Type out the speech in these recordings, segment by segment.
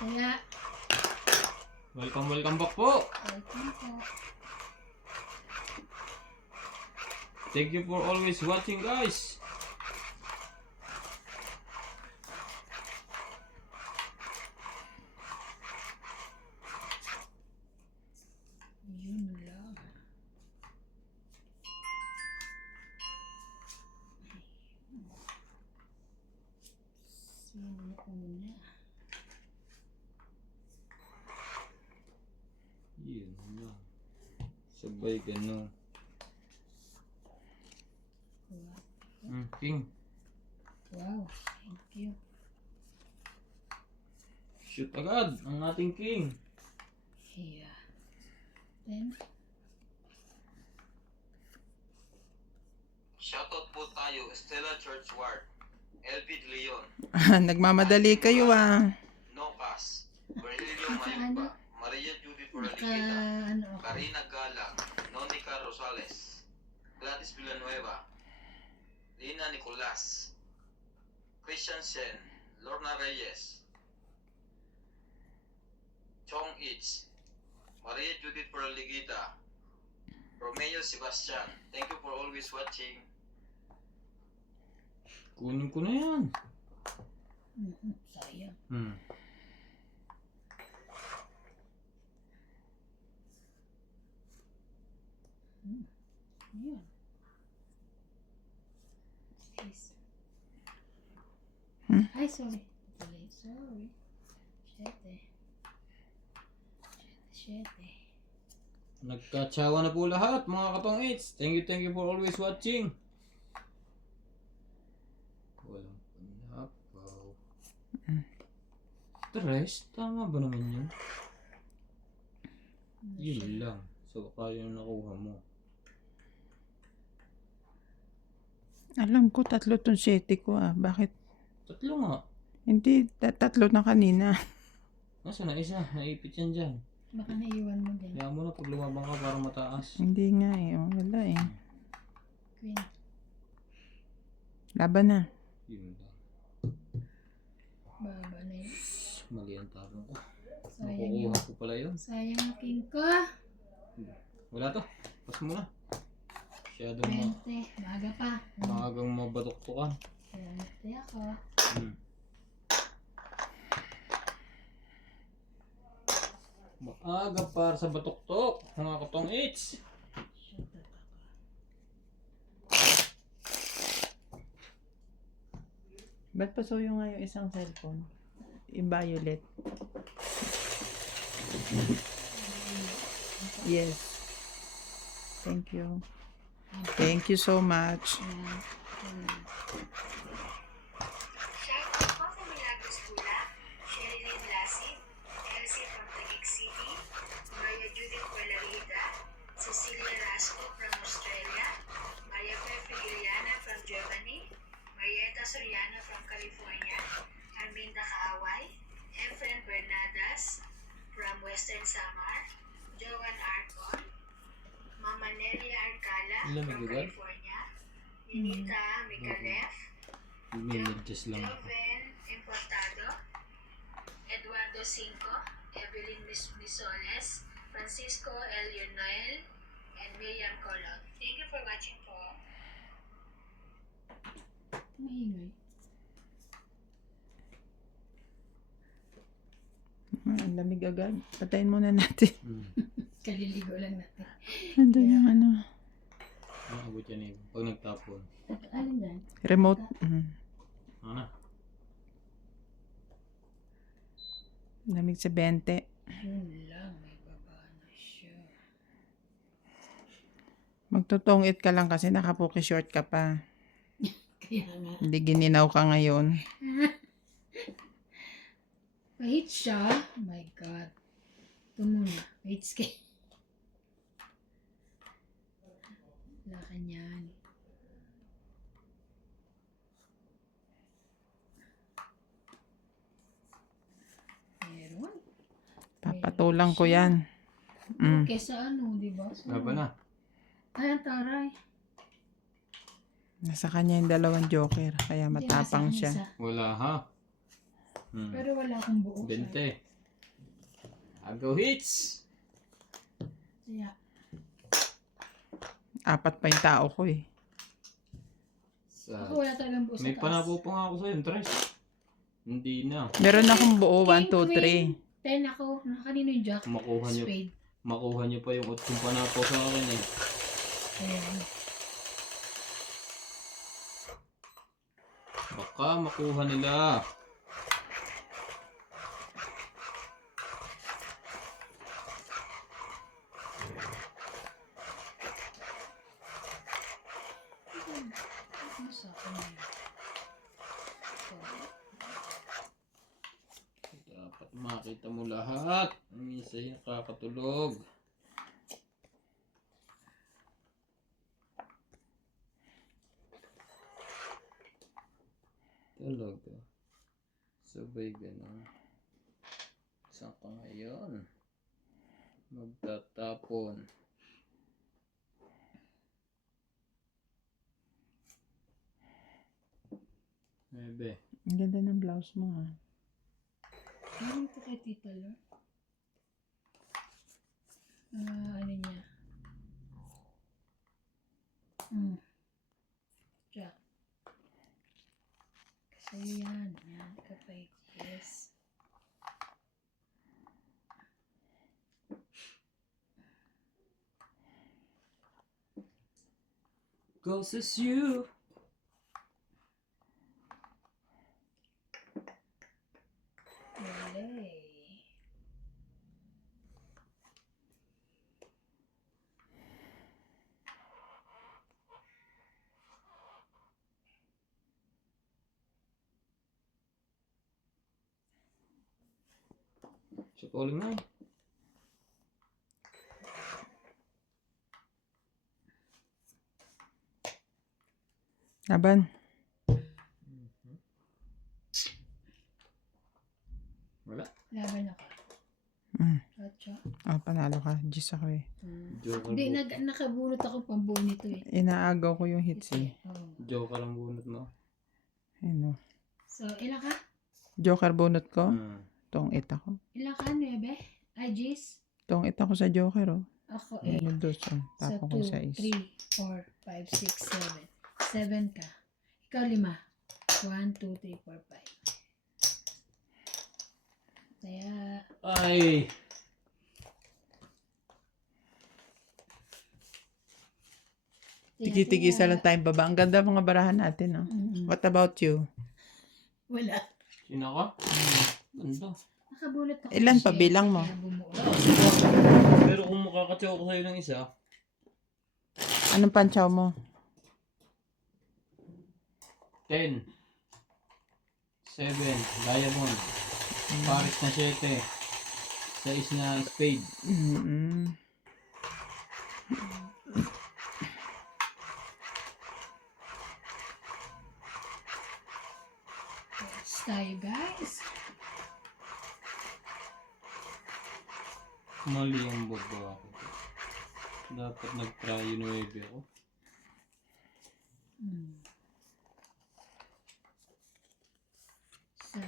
Kaya, Welcome back po. welcome po. Thank you for always watching, guys. Yun lang. Sino una? Yun na. Sabay ganun. King. Wow, thank you. Shoot agad ang ating king. Yeah. Then, Shoutout po tayo, Stella Church Ward, Elvid Leon, Nagmamadali kayo ah. Nocas, Berlilio Naka Mayugba, Maria Judith naka, Poraliquita, ano ako. Karina Gala, Nonica Rosales, Gladys Villanueva, Lina Nicolas, Christian Sen, Lorna Reyes, Chong Itz, Maria Judith Poraliquita, Romeo Sebastian. Thank you for always watching. Kunin ko na yan. Sayang. Yun. Please. Ay, sorry. Sorry. Shete. Nagkatsawa na po lahat, mga katong 8. Thank you for always watching. Walang panapaw. Stress? Tama ba naman yun? Yun lang. So, kaya na nakuha mo. Alam ko, 3 tong 7 ko ah. Bakit? 3 nga. Hindi, 3 na kanina. Nasa na isa? Naipit yan dyan. Baka naiwan mo din. Kaya mo na pag lumabang ka para mataas. Hindi nga eh. Oh, wala eh. Queen. Laban na. Yun lang. Baba na yun. Mali ang tarong ko. Sayang yun. Nakukuha ko pala yun. Sayang yung king ko. Wala to. Pas mo na. Masyadong 20. Maaga pa. maagang mabatok-tukan. 20 ako. Maaga para sa batok-tok. Mga katong 8. Shut up ako. Ba't pasuyo nga yung isang cellphone? Yung violet. Yes. Thank you. Thank you so much. Shoutout po sa Milagros Tula, Sherilyn Lasig, Elsie from Taguig City, Maria Judith Velarida, Cecilia Rasco from Australia, Maria Pepe Giliana from Germany, Marieta Soriano from California, Arminda Kaaway, Efren Bernadas from Western Samar, Joan Arcon, Mama Nelia Arcala Ilan from nagbigat? California, Ninita Micalef, Minadjust lang ako. Joven Importado, Eduardo Cinco, Evelyn Misoles, Francisco L. Noel, and Miriam Colon. Thank you for watching po. Maingay. Ang lamig agad. Patayin muna natin. Kaliligo lang natin. Andun yung ano. Nakabot yan eh. Pag nagtapon. Alin dyan? Remote. Ano na? Lamig sa 20. Yun lang. May baba na siya. Magtutungit ka lang kasi nakapuki short ka pa. Kaya nga. Hindi gininaw ka ngayon. Wait siya. Oh my God. Ito muna. Wait, skate. Wala ka niyan. Meron. Papatulang ko yan. Kesa ano, di ba? Laban na. Ay, ang taray. Nasa kanya yung 2 joker. Kaya Hindi, matapang nasa akin siya. isa. Wala ha. Pero wala akong buo. 20. Agaw hits! Kaya, 4 pa yung tao ko eh. ako wala talagang buo sa May taas. panapo pa nga ako sa'yo, Tres. Hindi na. Meron akong buo, 1, King, 2, queen. 3. 10 ako. Kanino yung jack? Spade. Makuha nyo pa yung utsong panapo sa akin eh. Ayan. Baka makuha nila. Ano sa akin yun? Dapat makita mo lahat. Minsan yung kakatulog. Talaga. Sabay ganun. Saan ka ngayon? Magtatapon. Bebe. Ang ganda ng blouse mo ha. Ano ito kay Tita Lor? Ano niya? Jack. Sa'yo yan. Yan. Kapay. Yes. Goes as you. Wala. So calling na. Laban. Wala. Laban ako. Chacha. Panalo ka. Gis ako eh. Joker Hindi, bu- nakabunot ako pambuo nito eh. Inaagaw ko yung hits eh. Oh. Joker ang bunot mo. Ano. So, ilang ka? Joker bonut ko. Hmm. Tong 8 ako. Ilang ka, 9? Ay, Jis? Tong 8 ako sa Joker oh. Ako, Ayan 8. yung dos oh. So, Tapo ko 2, sa is. 3, 4, 5, 6, 7. 7 ka. Ikaw 5. 1, 2, 3, 4, 5. Kaya, Ay! Tigi-tigisa lang tayong baba. Ang ganda mga barahan natin oh. What about you? Wala. Sino ka? Ganda. Nakabunot ako. Ilan sa pa shell, bilang mo? kaya bumuo. Pero kung makakatsaw ko sa'yo ng isa, Anong pantsaw mo? 10. 7. Diamond. Paris na 7. 6 na spade. Yes, tayo guys. Mali ang baba ko. Dapat nag-try yung 9 ako. So,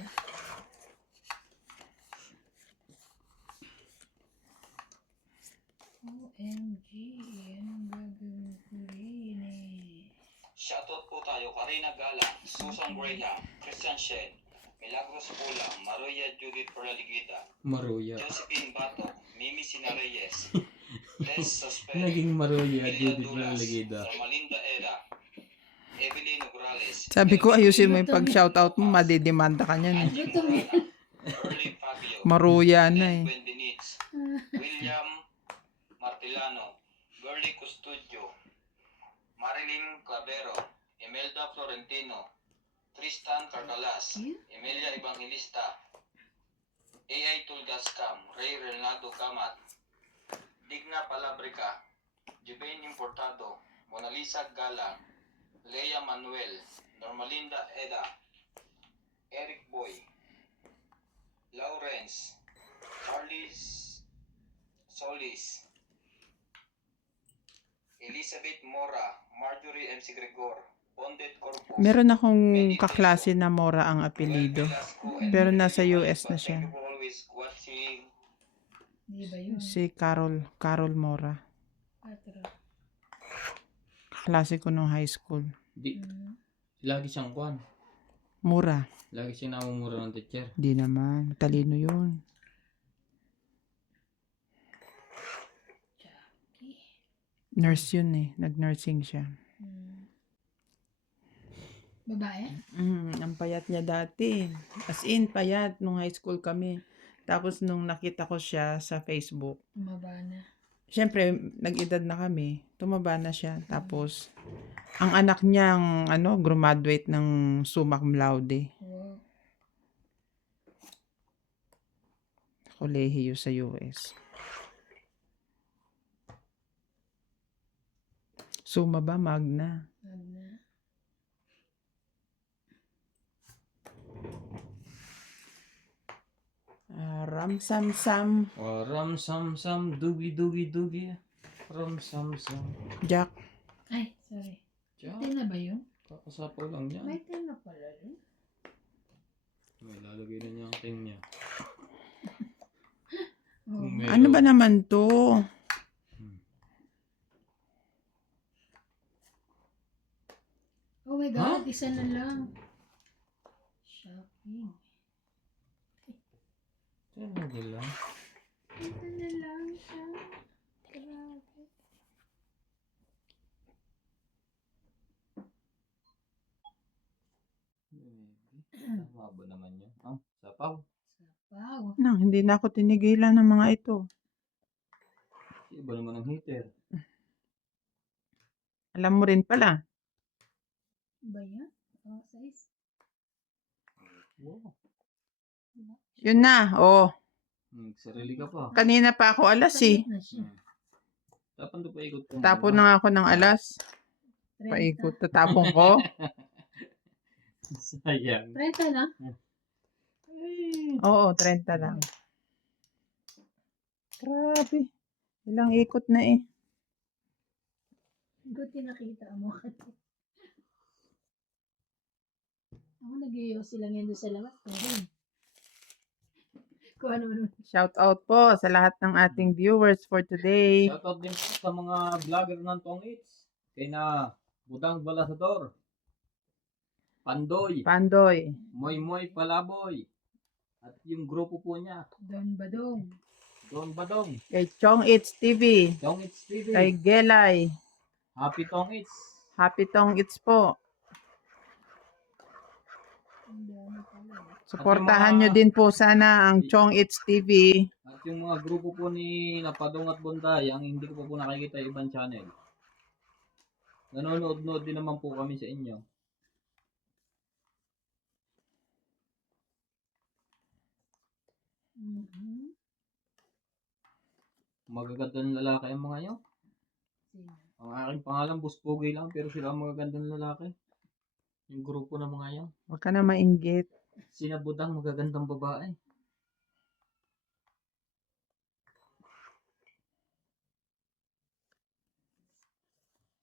OMG, anong gagawin ko rin eh? Shoutout po tayo Karina Galang, Susan Graham, Christian Shen, Milagros Pula, Maria Judith Paraligita, Maruya. Josephine Bato, Mimi Sinareyes, Les Sospe, Naging Maruya at Emilia Judith Dulas, Paraligida. Malinda Era, Evelyn Nograles, Sabi ko ayusin mo yung pag-shoutout mo. Madidemanda ka niyan eh. Gutom yan. Early Fabio, Maruya na eh. Wendy Nitz, William Martilano, Burley Custodio, Marilyn Clavero, Imelda Florentino, Tristan Carcalas, Emilia Evangelista, AI Tulgascam, Ray Renato Camat, Digna Palabrica, Jubain Importado, Mona Lisa Galang, Lea Manuel, Normalinda Eda, Eric Boy, Lawrence, Charlie Solis, Elizabeth Mora, Marjorie MC Gregor, Bondet Corpus, Meron akong kaklase na Mora ang apelido. Velasco, and Pero nasa Mary US na But siya. Thank you for always watching. Di ba yun? Si Carol Mora. 4. Klase ko nung high school. Di, Mm. lagi siyang kwan. Mura. Lagi siyang namumura ng teacher. Di naman. Matalino yun. Jackie. Nurse yun eh. Nag-nursing siya. Mm. Babae? Ang payat niya dati. As in, payat nung high school kami. Tapos nung nakita ko siya sa Facebook, Tumaba na. syempre, nag-edad na kami. Tumaba na siya. Tapos, ang anak niyang, graduate ng summa cum laude. Wow. Kolehiyo sa US. Summa ba? Magna. Magna. Ram sam sam. Ram sam sam, dugi dugi dugi. Ram sam sam. Jack. Ay, sorry. Tiyan, Tenga ba yun? kakasapaw lang yan. May tenga pala rin. May lalagay na niya ang ting niya. Oh. Kung Ano ba naman to? Oh my God, isa na lang. Shopping. Tiyan mo nila. Ito na lang siya. Grabe. Tama ba naman yun? Sapaw. Sapaw. Nang, hindi na ako tinigilan ng mga ito. Iba naman ang heater. Alam mo rin pala. Ba yan? Oh, size. Wow. Yun na. Oh, Sarili ka pa. kanina pa ako alas eh. Sagot na siya. Tapon to paikot ko. Tapon na nga ako ng alas. 30. Paikot. Tatapon ko. Sayang. 30 lang? Oo, 30 lang. Grabe. Ilang ikot na eh. Buti nakita mo. Ako nag-iossi lang yan doon sa labas. Pero kung ano. Shout out po sa lahat ng ating viewers for today. Shoutout din po sa mga vlogger ng Tong Eats. Kay na Budang Balasador. Pandoy. Pandoy. Moy Moy Palaboy. At yung grupo po niya. Don Badong. Don Badong. Kay Chong It's TV. Tong Eats TV. Kay Gelay. Happy Tong Eats. Happy Tong It's po. Ang dami pala. Suportahan nyo din po sana ang Chong It's TV. At yung mga grupo po ni Napadong at Bonday, ang hindi ko pa po nakikita yung ibang channel. Nanonood-nood din naman po kami sa inyo. Mhm. Magagandang lalaki ang mga yun. Sino? Ang aking pangalan, Buspogi lang, pero sila ang magagandang lalaki. Yung grupo ng mga yan. Huwag ka na mainggit. Sinabudang magagandang babae.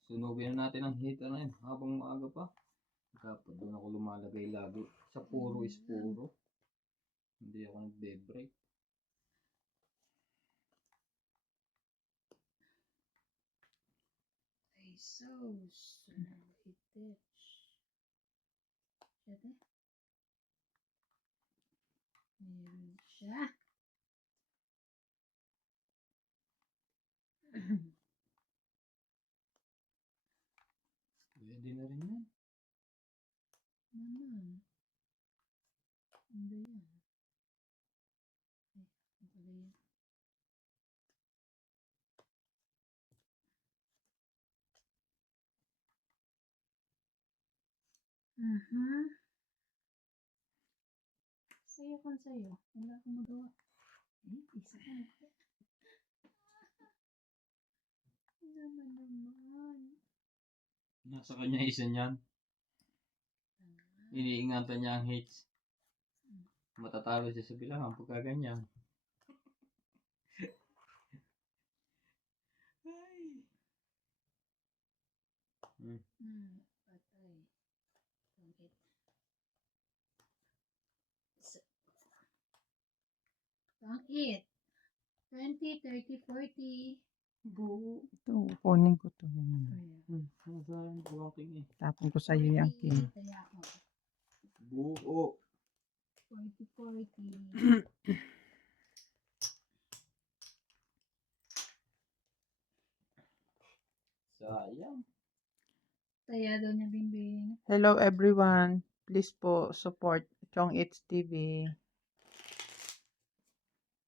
Sunugin na natin ang heater na yun habang maaga pa. Dapat doon ako lumalagay lagi. Sa puro is puro. Hindi ako nagbe-break. Ay, sauce. Hitech. Siyete? Meron siya. Pwede na rin yan. Naman. Ano yan? Ay, ano pala yan? Sayo kung sayo. Wala akong magawa. Isa ka na. Naman. Nasa kanya isa niyan. Iniingatan niya ang hits. Matatalo siya sa bilangan pagka ganyan. Patay. Tungkit. Tungkit. 20, 30, 40. Buo. Ito, kunin ko to. Yan naman. Ayan. Nasaan ko ang king eh. Tapon ko sa iyo yung 40. king. Kaya ako. Buo. 40, 40. Sayang. Kaya daw niya bimbing. Hello everyone. Please po support Chong It's TV.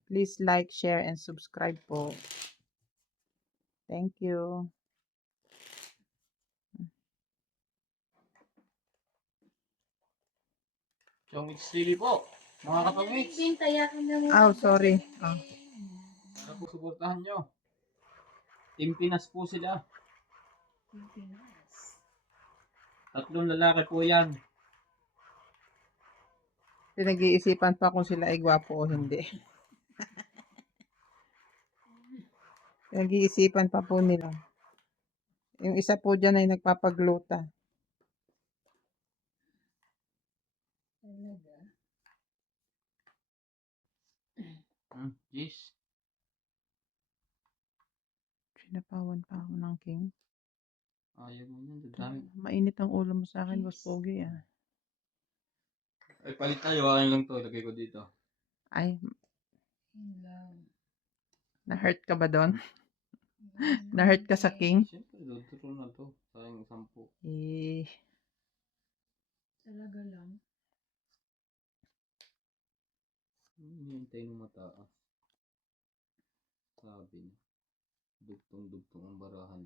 Please like, share, and subscribe po. Thank you. Chong It's TV po. Mga kapamits. Bimbing, kaya ka na muna. Oh, sorry. Bimbing. Sana po suportahan nyo. Team Pinas po sila. Pilipinas. 3 lalaki po yan. Pinag-iisipan pa kung sila ay gwapo o hindi. Pinag-iisipan pa po nila. Yung isa po dyan ay nagpapagluta. Talaga. Jeez. Sinapawan pa ako ng king. Ayaw mo yan. Dami. Mainit ang ulo mo sa akin, Boss Pogi ah. Ay, palit tayo. Akin lang to. Lagay ko dito. Ay, Yun lang. na-hurt ka ba doon? Yun. Na-hurt ka sa king? Siyempre, duduro na to. Sayang 10. Eh, Talaga lang. Hinihintay ng mataas. Sabi niya. Dugtong-dugtong ang barahan.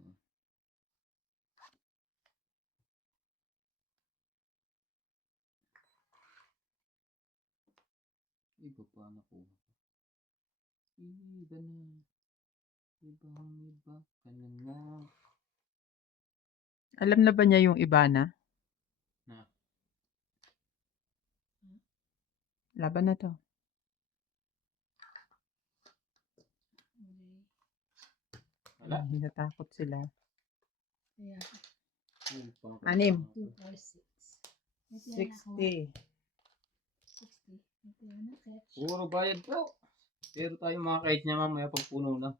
Iba pa na ko. Iba na. Ibang iba ka na nga. alam na ba niya yung iba na? Na. Laban na to. Okay. Wala. Natakot sila. Kaya, Anim. 2, 4, 6. Ito yan ako. 60. 60. Ito yan na, catch. Puro bayad po. Pero tayo mga kahit niya mamaya pag puno na.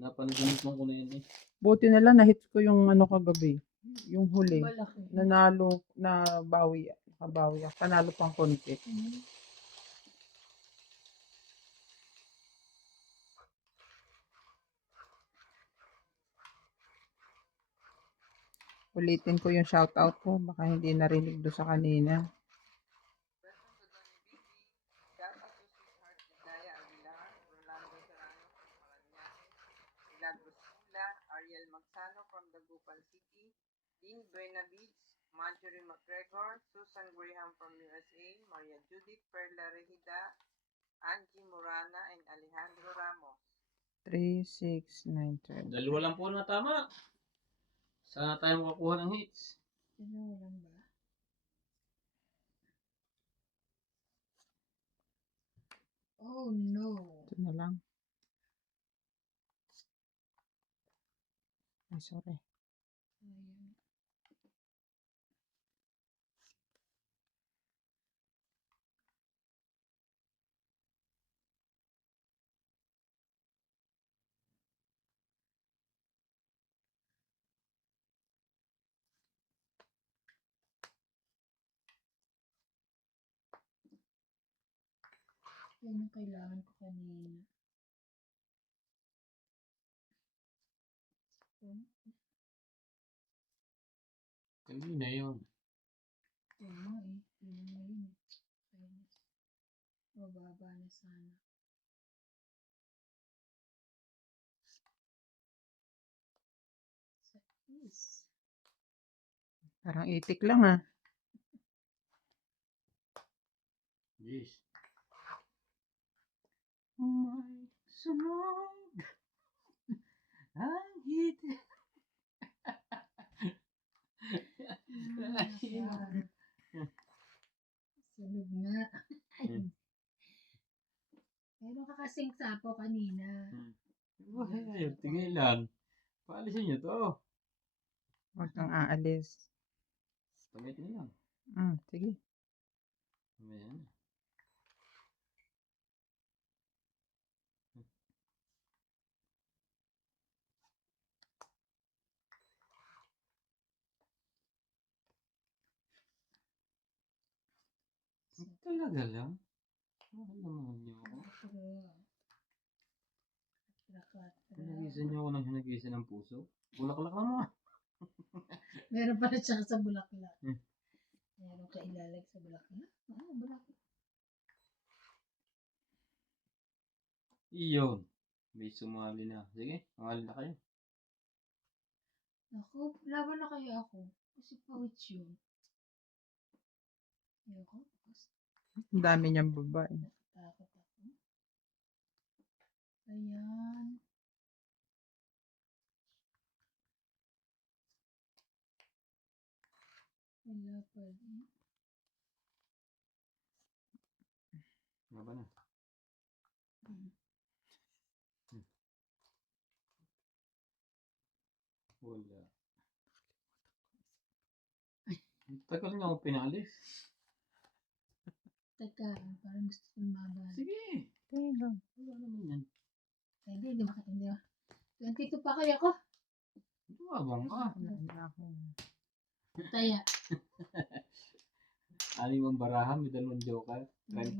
Napanaginip ko na yun eh. Buti na lang na-hit ko yung ano kagabi. Yung huli. Malaki. Nanalo, na bawi. Nakabawi ako. Panalo pang konti. Mhm. Ulitin ko yung shoutout ko. Baka hindi narinig do sa kanina. Ariel Magsano from Dagupan City, Dean Buenavides, Marjorie McGregor, Susan Graham from USA, Maria Judith Perla Regida, Angie Murana, and Alejandro Ramos. 3, 6, 9, 12. Dalawa lang po na tama. Sana tayo makakuha ng hits. Dalawa lang ba? Oh no. Ito na lang. Ay, sorry. Ayan. Yan yung kailangan ko kanina. Kanina yun. Oo nga eh. Yun na yun eh. Ayan. Mababa na sana. Sa is. Parang itik lang ah. Jeez. May sunog ang hiti. Sunog nga. Hmm. Meron ka kasing sapo kanina. Ay, tigilan. Paalisin nyo to. Huwag kang aalis. Pagit na lang. Sige. Ayan. Talaga lang? Alam naman niyo ako. Nag-isa niyo ako ng nag-isa ng puso. Bulaklak naman. Meron pala siya sa bulaklak. Hmm. Meron ka ilalag sa bulaklak. Bulaklak. Iyon. May sumali na. Sige, sumali na kayo. Ako, laban na kaya ako. Kasi pawit yun. Ayoko. Ang dami niyang babae. Takot ako. Ayan. Wala pa rin. Ano ba na? Wala. Ang tagal niya ako pinalis. Teka, parang gusto kong mababa. Sige. Tingnan. Wala naman yan. Hindi ba? 22 pa kaya ko? Tumabang ka. Wala na ako. Taya. Anim ang barahan, may dalawang joker. 30.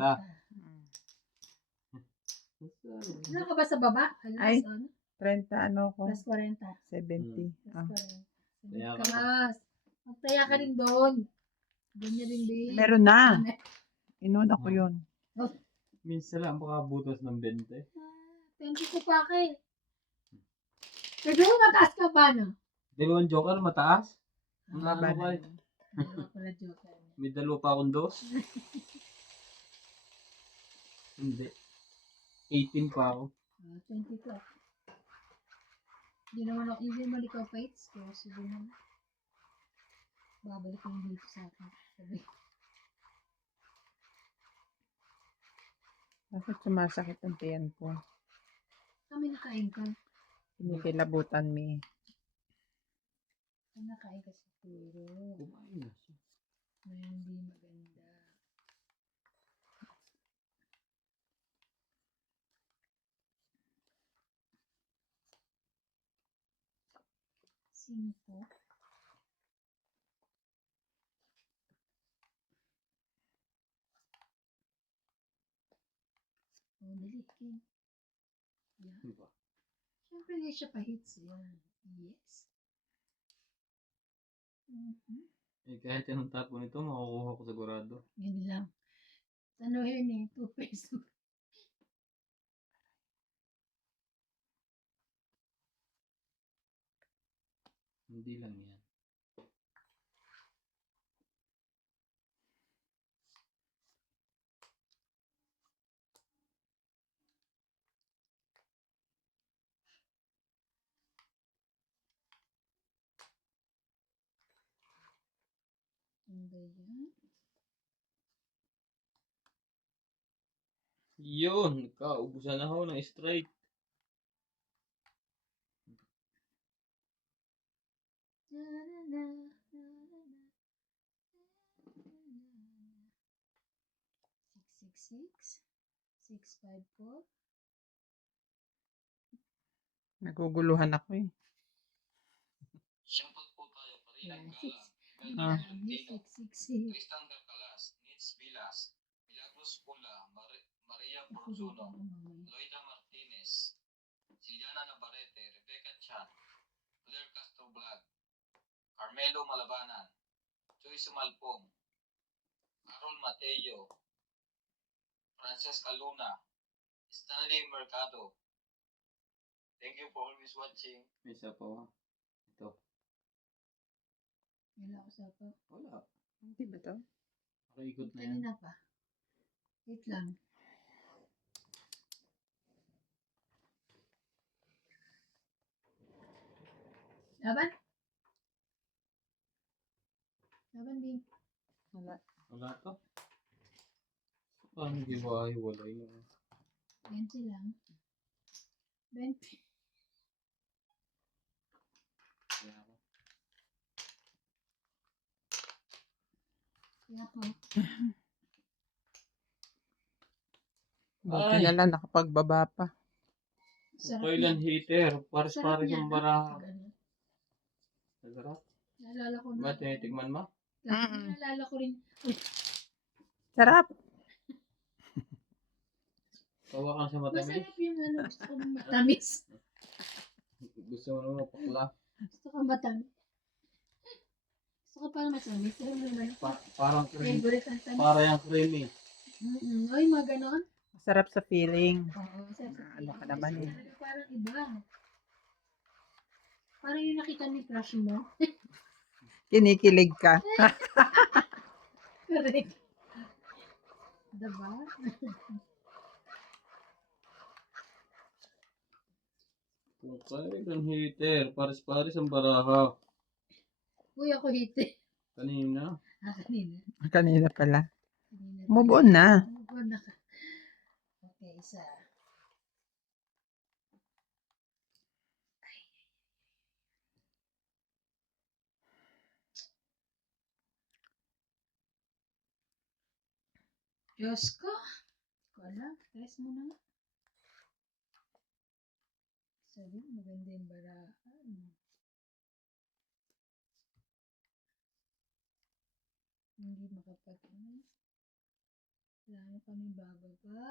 Ano ka ba sa baba? Ay. Ano? 30 ano ko? Plus 40. 70. Plus Ah. 40. Taya ka. Kamas. Magtaya ka rin doon. Doon niya rin din. Meron na. Inuna ko yun. Minsan lang makabutas ng 20. 22 pa kay. Pero mataas ka ba, no? Dalawang joker, mataas. Ang Baba ano na kayo? yun. Dalawa pala joker niya. May dalawa pa akong dos. Hindi. 18 pa ako. 22. Hindi naman ikaw fights. Kaya siguro naman. Babalik yung dito sa akin. Sabi. Bakit sumasakit ang tiyan ko? Kami nakain ka. Pinikilabutan mi. Kami nakain ka siguro. Kumain na siya. Na hindi maganda. Cinco. Oh, dali. King. Yan. Ano ba? Siyempre hindi siya pa-hits. Yan. Yes. Eh, kahit anong tapo nito, makukuha ko sigurado. Yan lang. Ano yun eh? 2 pesos. Hindi lang yan. Ano ba yan? Yun! Kaubusan ako ng strike. Six, 654. Naguguluhan ako eh. Siyempre po tayo, Parinang Yan, Gala, Ah. Melvin Valentino, 666. Tristan Garcalas, Nitz Vilas, Milagros Pula, Maria Ako dito Porzuno, ako mamaya. Loida Martinez, Siliana Navarrete, Rebecca Chan, Claire Castro Vlog, Carmelo Malabanan, Joyce Malpong, Aaron Mateo, Francesca Luna, Stanley Mercado. Thank you for always watching. May isa pa. Ito. Wala ako sa pa. Wala. Hindi ba to? Nakaikot na yan. Kanina pa. Wait lang. Laban? Laban, Bing. Wala. Wala to. Paano hiwa-hiwalay na? 20 lang. 20. Kaya ako. Kaya ako. Buti Ay! na lang nakapagbaba pa. Sarap Kailan yan. hitter? Sarap Pares-pares yan, yung ah. baraha. Ganun. Sarap. Naalala ko na. Ba, tinitikman mo? Naalala ko rin. Uy, Sarap. Tawa ka sa matamis. Masarap yung ano, gusto ko matamis. Gusto mo naman mapakla. Gusto ko matamis. Gusto ko parang matamis. Pero naman, Parang creamy. favorite ang tamis. Para yung creamy. Ay, mga ganon. Masarap sa feeling. Oo, masarap sa Ano ka feeling. naman eh. Parang iba. Parang yung nakita ni crush mo. Kinikilig ka. Correct. Diba? Okay, kan heater. Paris-paris ang baraha. Uy, ako hiti. Kanina. Kanina. Kanina pala. Kanina pa Move yun. on na. Move on na ka. Okay, isa. Diyos ko. Wala. Rest mo na nga. Sabi, maganda yung barahan. Hindi makapag wala na kami bababa.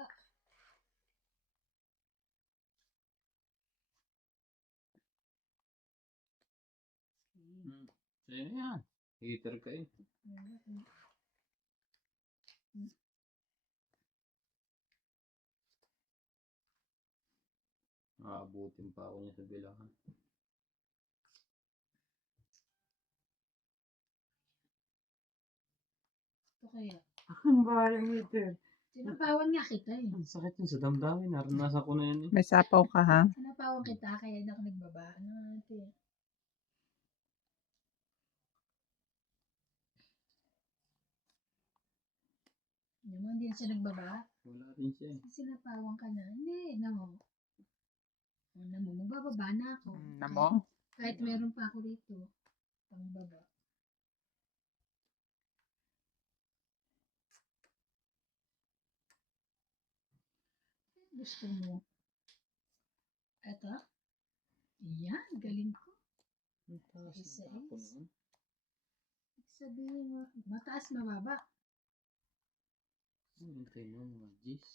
Sa'yo na yan. Heater ka eh. Aabutin pa ako niya sa bilangan. Ito kaya. Ang bahal yung heater. Sinapawan nga kita eh. Ang sakit yun sa damdamin. Naranasan ko na yan eh. May sapaw ka ha? Sinapawan kita kaya na ako nagbaba. Ano natin? Naman din siya nagbaba. Wala rin siya eh. Sinapawan ka na. Hindi, namo. Namo, magbababa na ako. Namo? Kahit meron pa ako rito. Pangbaba. Gusto mo? Eto? Yan, galing ko. Ang taas Isa ng tapo is. naman. Sabihin mo, mataas, mababa. Hintay mo mga G's.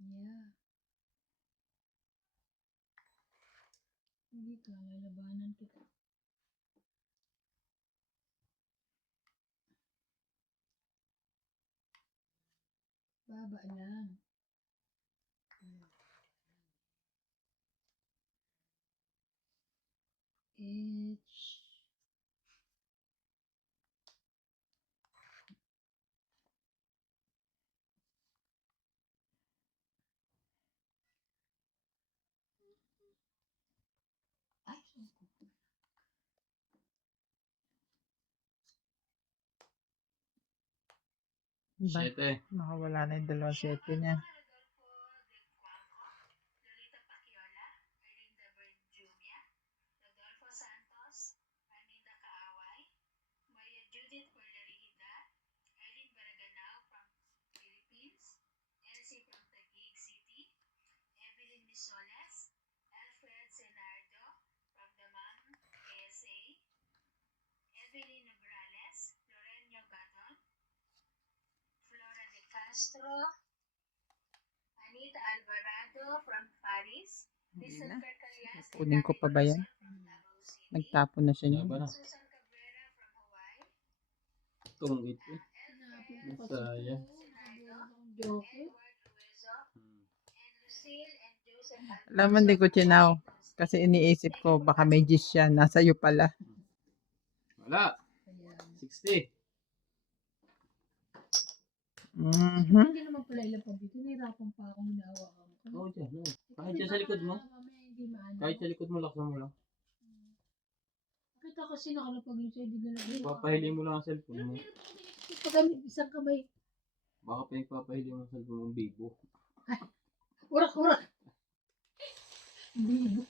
Yeah. Hindi ka, lalabanan kita. Baba lang. H. Ay, suko. Ba? 7. Nakawala na yung dalawang sete niya. Lolita Paquiola, Erlinda Berjumia, Rodolfo Santos, Anita Kaaway, Maria Judith Perlarihida, Eileen Baraganao from Philippines, Elsie from Taguig City, Evelyn Misoles, Alfred Senardo from Damam, KSA, Evelyn Nograles, Lorenzo Gaton, Flora de Castro, Anita Alvarado from Paris, Hindi Lisa na. Carcalias, Kunin ko pa ba yan? from Davao City, Nagtapon na siya niya. Laban na. Susan Cabrera from Hawaii, Tungit eh. Hanapin ko Sayang. Joke. Edward Ruizo, and Lucille and Joseph Alfonso. Alam mo, hindi ko chinaw. Kasi iniisip ko, baka may gis siya. Nasa iyo pala. Wala. Ayan. 60. Mhm. Hindi naman pala ilapag dito. Nahirapan pa akong hinahawakan ko. Oo, dyan. No. Kahit dyan sa likod mo. Mamaya hindi maano. Kahit sa likod mo, laksan mo lang. Nakita ko sino nakalapag yun sa'yo. Hindi na lang. Papahili mo lang ang cellphone mo. Paggamit isang kamay. Baka pa yung papahili mo ang cellphone mong bibo. Urak-urak. Hindi.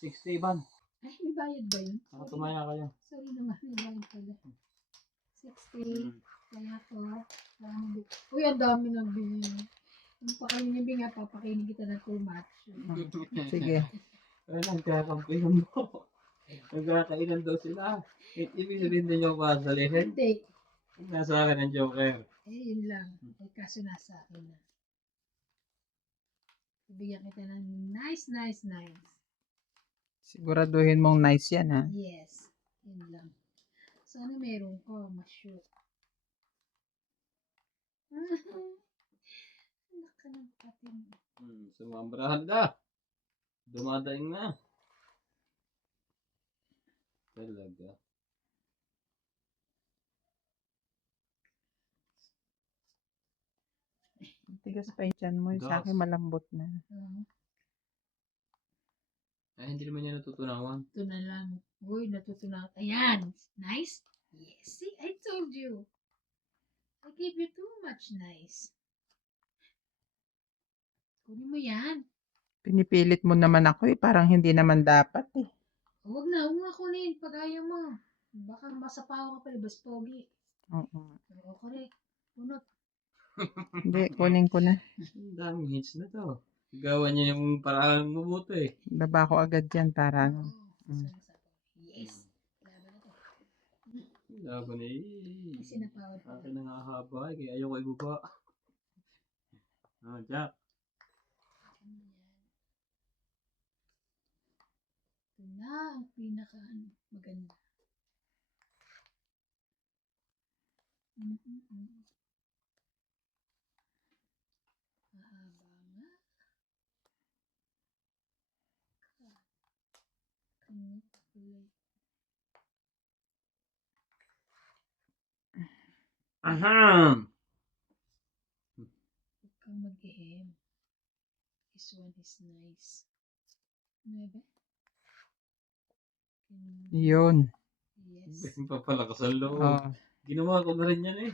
60 ban. Ay, may bayad ba yun? Saka tumaya kayo. Sorry naman, may bayad pala. 60. Kaya ko. Uy, ang dami ng binili. Yung pakainin nga, papakainin kita ng too much. Sige. Ay, nagkakampihan mo. Nagkakainan daw sila. Ibig sabihin din yung pasalihin. Hindi. Nasa akin ang joker. Eh, yun lang. Eh, kaso nasa akin na. Bibigyan kita ng nice. Siguraduhin mong nice yan, ha? Yes. Yun lang. Sana meron ka, ma-shoot. Anak ka ng patin. Sumambrahan na. Dumadaing na. Talaga. Tigas pa yung tiyan mo. Yung sa akin Gas. malambot na. Ay, hindi naman niya natutunawan. Ito na lang. Uy, natutunan. Ayan. Nice? Yes. See, I told you. I gave you too much nice. Kunin mo yan. Pinipilit mo naman ako eh. Parang hindi naman dapat eh. Huwag na kunin. Pag ayaw mo. Baka masapaw ka pa, bas pogi. Oo. Oo, correct. Punot. Hindi, kunin ko na. Ang daming hits na to. Gawa niya yung paraan mabuti. Baba ko agad yan para Oo. Mm. Yes. Laban na to. Laban eh. Kasi napawad ko. Akin na nga haba eh. Kaya ayoko ibaba. Jack. Ito na ang pinaka maganda. Mahaba nga. Kanya kulay. Aham! Huwag kang mag-ehem. This one is nice. Ano ba? Yun. Yes. Papalakas ang loob. Oh. Ginawa ko na rin yan eh.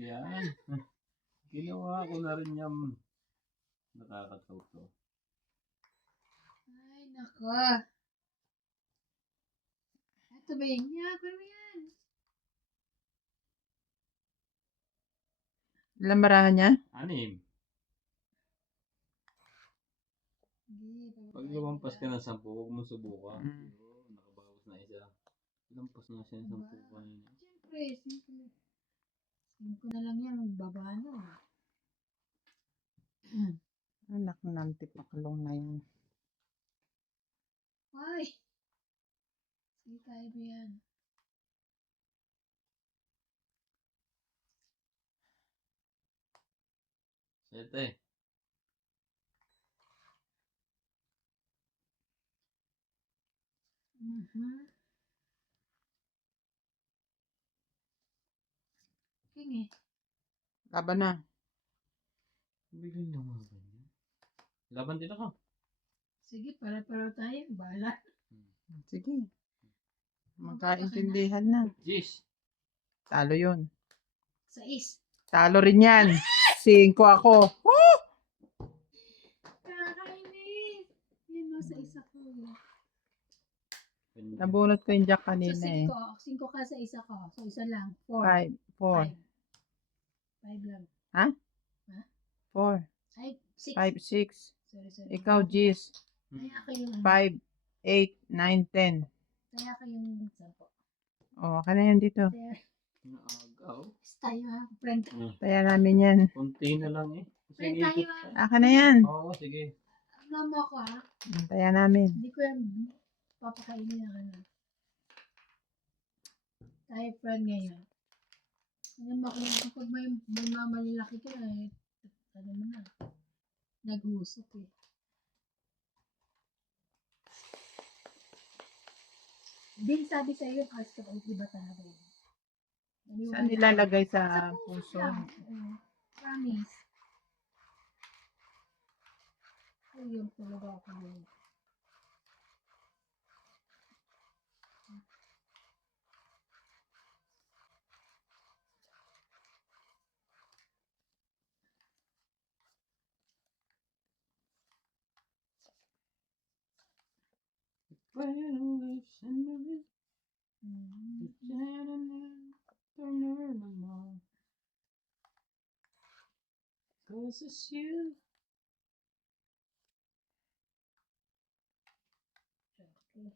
Yan. Ginawa ko na rin yan. Nakakataw to. Ay, nako. Ito ba yun? Kunin mo yan. Ilang barahan niya? 6. Pag lumampas ka ng 10, huwag mo subukan. Yun, nakabawas na isa. Lampas nga siya ng 10 kanina. Siyempre, simple. Simple na lang yan. Baba na. Anak ng tipaklong na yun. Why? Sige tayo ba yan? Sete. King eh. Laban na. Biglang lumaban niya. Laban din ako. Sige, para tayo. Bahala. Sige. Magkaintindihan na. Jeez. Talo yun. 6. Talo rin yan. 5 ako. Woo! Kakainis. Yan o, sa isa ko. Nabunot ko yung jack So, kanina eh. 5 ka sa isa ko. So, isa lang. 4. 5. 5 lang. 4. Ay, 6. 5, 6. Sorry. Ikaw, Gis. Kaya ako yung 5, 8, 9, 10. Kaya ako yung 10. Oh, ka na yan dito. Kaya, Naagaw. tayo ha. Friend. Kaya namin yan. Kunti na lang eh. Friend Sige, tayo ikot ha. ka. Aka na yan. Oo, sige. Alam mo ako ha. Kaya namin. Hindi ko yan papakainin na ka na. Tayo friend ngayon. Alam mo kapag may mamalaki ka eh, ano mo na. Nag-usap eh. Din sabi sa'yo yung cards ko, iba talaga yun. Saan nilalagay sa puso? lang. Promise. Ay, yung talaga ako yun. Cause it's you. Okay.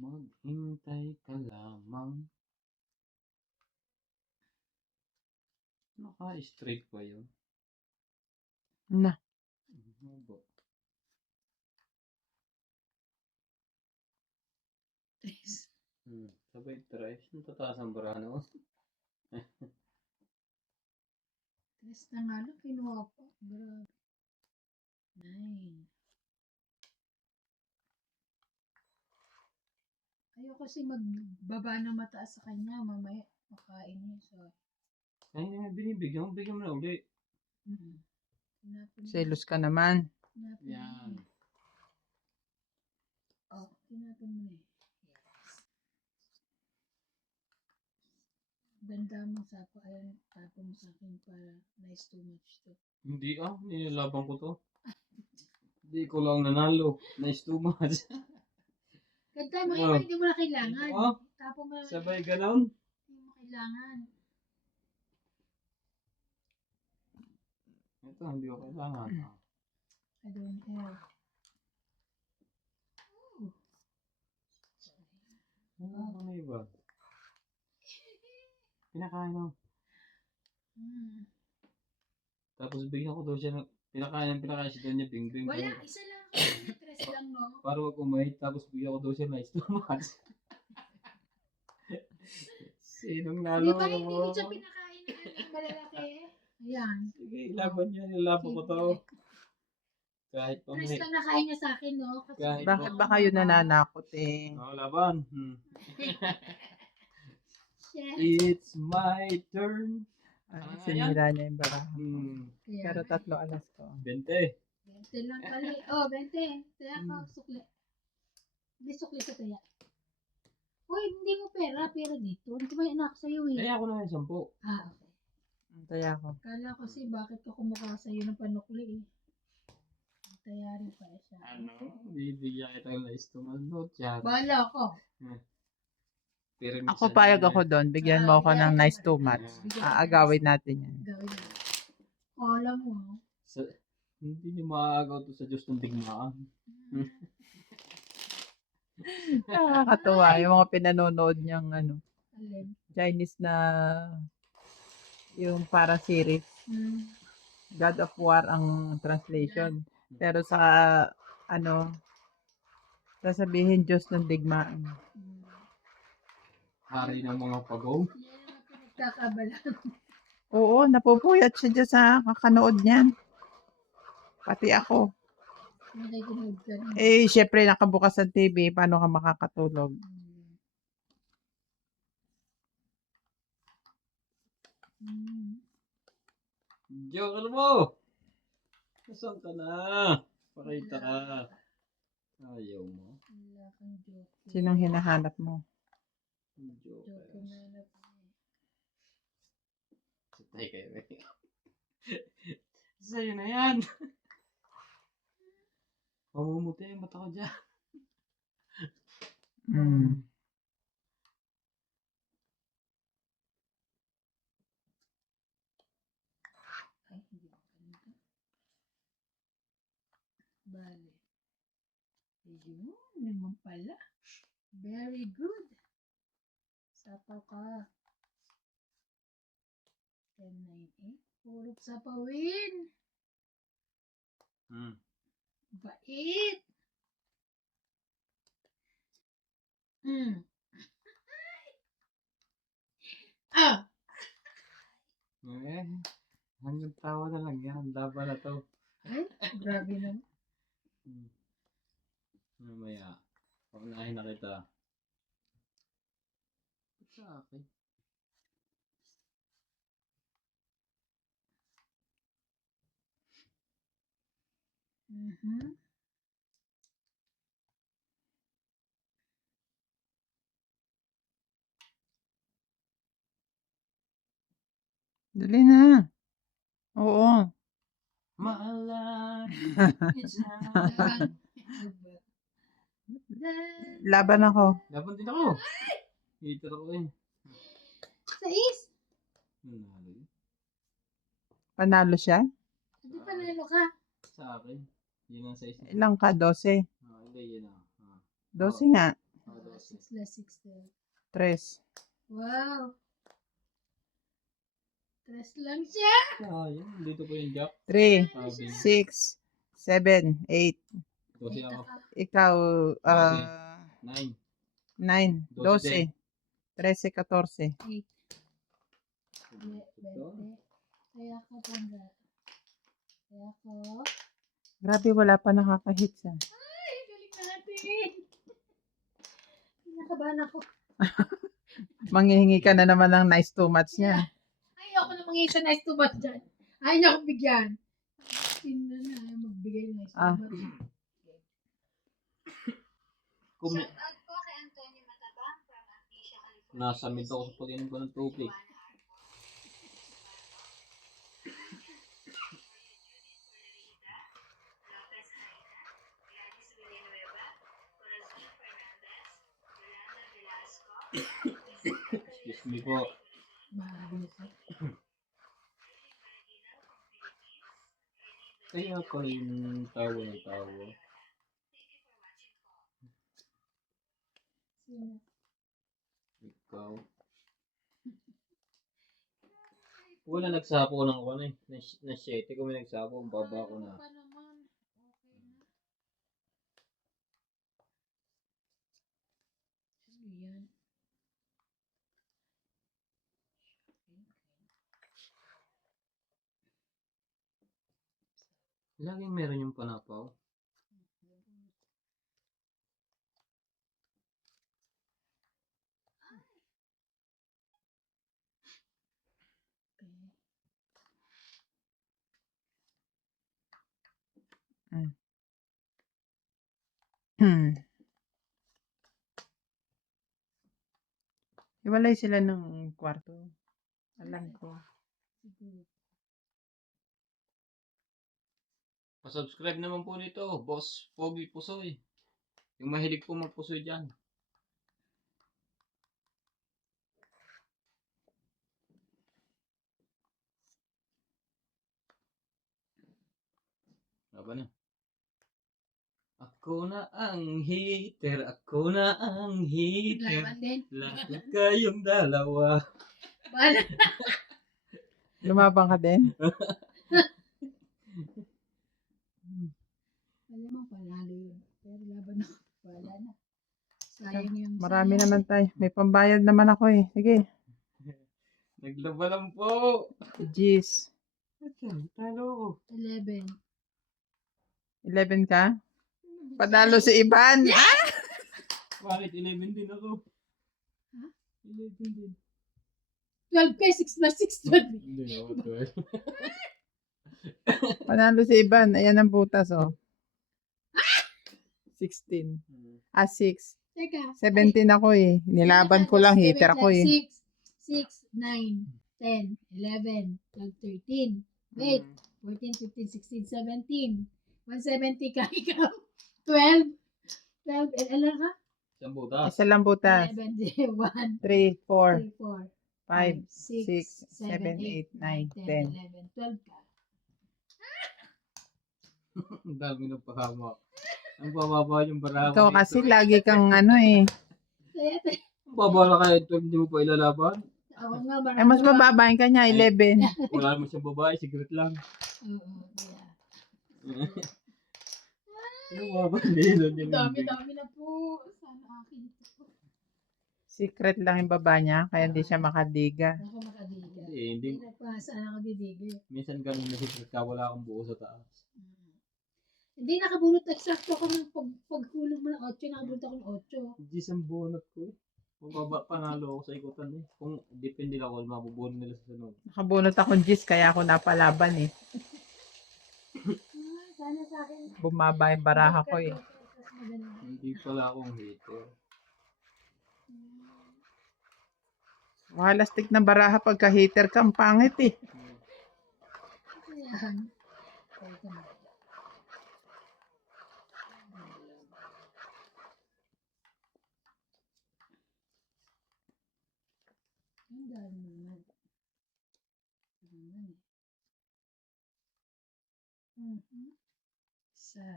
Maghintay ka lamang. Naka-straight pa yun. Na. Ano ba? Sabay tres. Ang tataas ang barano. Tres na nga lang, kinuha pa. Grabe. 9. Ayoko kasi magbaba ng mataas sa kanya. Mamaya, makain niya. So, Ay, hindi nga binibigyan mo. Bigyan mo na uli. tinapon na. Selos ka naman. Tinapon na Yan. eh. Oh, tinapon mo na eh. Yes. Ganda mo sapo. Ayun, tapon mo sa akin para nice too much to. Hindi nilalaban ko to. Hindi ko lang nanalo. Nice too much. Ganda mo, Oh. hindi mo na kailangan. Oh. Tapon mo na. Sabay ganon. Hindi mo kailangan. Ito, hindi ko kailangan. I don't care. Ano iba? Pinakain mo. Tapos bigyan ko daw siya ng pinakain siya daw niya bing-bing. Wala, isa lang ako. Tres lang, no? Para wag umahit, tapos bigyan ko daw siya nice too much. Sinong Di nalo ba hindi mo? ko siya pinakain ng malalaki? Ayan. Sige, ilaban niya. Nilaban ko to. Kahit pa Tres may... lang nakain niya sa akin, no? Kasi Kahit Bakit ba kayo nananakot eh? Laban. Shit. It's my turn. Sinira niya yung baraha. Kaya, Pero 3 alas ko. 20. 20 lang pala. Oh, 20. Kaya ako, sukli. Hindi sukli sa kaya. Uy, hindi mo pera dito. Hindi ba anak sa'yo eh? Kaya ako na yung 10. Ah, okay. Antay ako. Kala ko kasi bakit ka kumukha sa'yo ng panukli eh. Tayari pa siya. Bibigyan kita ng nice to note yan. Bahala ako. Pero Ako payag ako doon. Bigyan mo ako ng nice too much. Aagawin natin yan. Gawin mo. Kala mo. No? Hindi niyo maaagaw to sa Diyos ng digmaan. Nakakatuwa. Yung mga pinanonood niyang Alin. Chinese na yung para series. God of War ang translation. Pero sa sasabihin Diyos ng digmaan. Hari ng mga pagong. Yan ang pinagkakabala. Oo, napupuyat siya dyan sa kakanood niyan. Pati ako. Hindi ginood ka na. Eh, syempre nakabukas ang TV. Paano ka makakatulog? Joker mo! Nasaan ka na? Pakita ka. Ayaw mo. Wala kang joke. Sinong hinahanap mo? Joke na hanap niya. Satay kayo eh. Sa'yo na yan. Mamumuti ang mata ko dyan. Ay, hindi ko kanina. Bale. Ayun, naman pala. Very good. Sapaw ka. 10-9-8. Puro sapawin. Bait. Ah! Hanggang tawa na lang yan. Laban na to. Ay, grabe naman. Mamaya. Paunahin na kita. Ba't sa akin? Dali na. Oo. Maalan. It's Laban ako. Laban din ako. Hater ako eh. 6. Nanalo yun. Panalo siya? Hindi panalo ka. Sa akin. Yun ang size. Ilang ka? 12. Hindi yun ah. 12 nga. 12. 6 plus 6, 12. 3. Wow! 3 lang siya! Sayang, dito po yung jack. 3, Sabi. 6, 7, 8. 12 ako. Ikaw, 9. 9, 12. 12, 13, 14. 8. 20. Kaya ako tanda. Kaya ako. Grabe, wala pa nakaka-hits ah. Ay, galing natin! Kinakabahan ako. Manghihingi ka na naman ng nice too much niya. Ayoko na mangingi sa nice to much dyan. Ayaw niya akong bigyan. Sino na ayaw magbigay ng nice to Ah. much. Kung Shoutout po kay Antonio Matabang from Antisha, California. nasa mid ako sa pag-inom ko ng tubig. Lopez Haina, Gladys Villanueva, Corazon Fernandez, Yolanda Velasco, Excuse me po. Mabilis eh. Kaya ko yung tawa ng tawa. Sino? Ikaw. Wala nagsapo ng ako na eh. Na 7 kung may nagsapo, ang baba ko na. Pa naman. Okay na. Ano yan? Laging meron yung panapaw. Okay. Iwalay sila ng kwarto. Alam ko. Siguro. Pa-subscribe naman po nito, Boss Pogi Pusoy. Yung mahilig po magpusoy dyan. Aba na. Ako na ang hater, ako na ang hater. Laban din. Lahat kayong dalawa. Bala. Lumabang ka din? Alam mo, panalo yun. Pero laban ako. Wala na. Sayang yung Marami sayang. naman tayo. May pambayad naman ako eh. Sige. Naglaba lang po. Jeez. Talo ko. 11. 11 ka? Padalo si Ivan. Ah! Bakit 11 din ako? Ha? 11 din. 12 kay 6 plus 6, 12. Hindi ako 12. Panalo si Ivan. Ayan ang butas oh. 16. 6. Teka. 17 ako eh. Nilaban ko lang. Hater ako eh. 6, 9, 10, 11, 12, 13. Wait. 14, 15, 16, 17. 170 ka ikaw. 12. 12. Ilan ka? Isang butas. Isa lang butas. 11, 1, 3, 4, 3, 4, 5, 6, 6, 7, 8, 9, 10. 11, 12 ka. Ang dami ng pahamak. Ang bababa yung baraha Ikaw dito. kasi lagi kang ano eh. Kaya, Ang baba na kaya 12, hindi mo pa ilalaban. ako nga, Eh, mas mababain ka niya, 11. Wala naman siyang babae, secret lang. Oo, kaya. Ano ba nila niya? Dami-dami na po. Sana akin ito. Secret lang yung baba niya, kaya hindi siya makadiga. Baka makadiga. Hindi. Hindi pa saan ako didiga. Minsan ganun na secret ka, wala kang buo sa taas. Hindi nakabunot eksakto ako ng paghulog mo ng 8. Nakabunot ako ng 8. Hindi isang bunot ko eh. Kung baba, panalo ako sa ikutan eh. Kung depende lang ako, mabubunot nila sa sunod. Nakabunot akong G's, kaya ako napalaban eh. Sana sa akin. Bumaba yung baraha ko eh. Hindi pala akong hater. Walastik na baraha pagka hater ka, ang pangit eh. Ayan. Ang dami naman. Naman eh. Isa.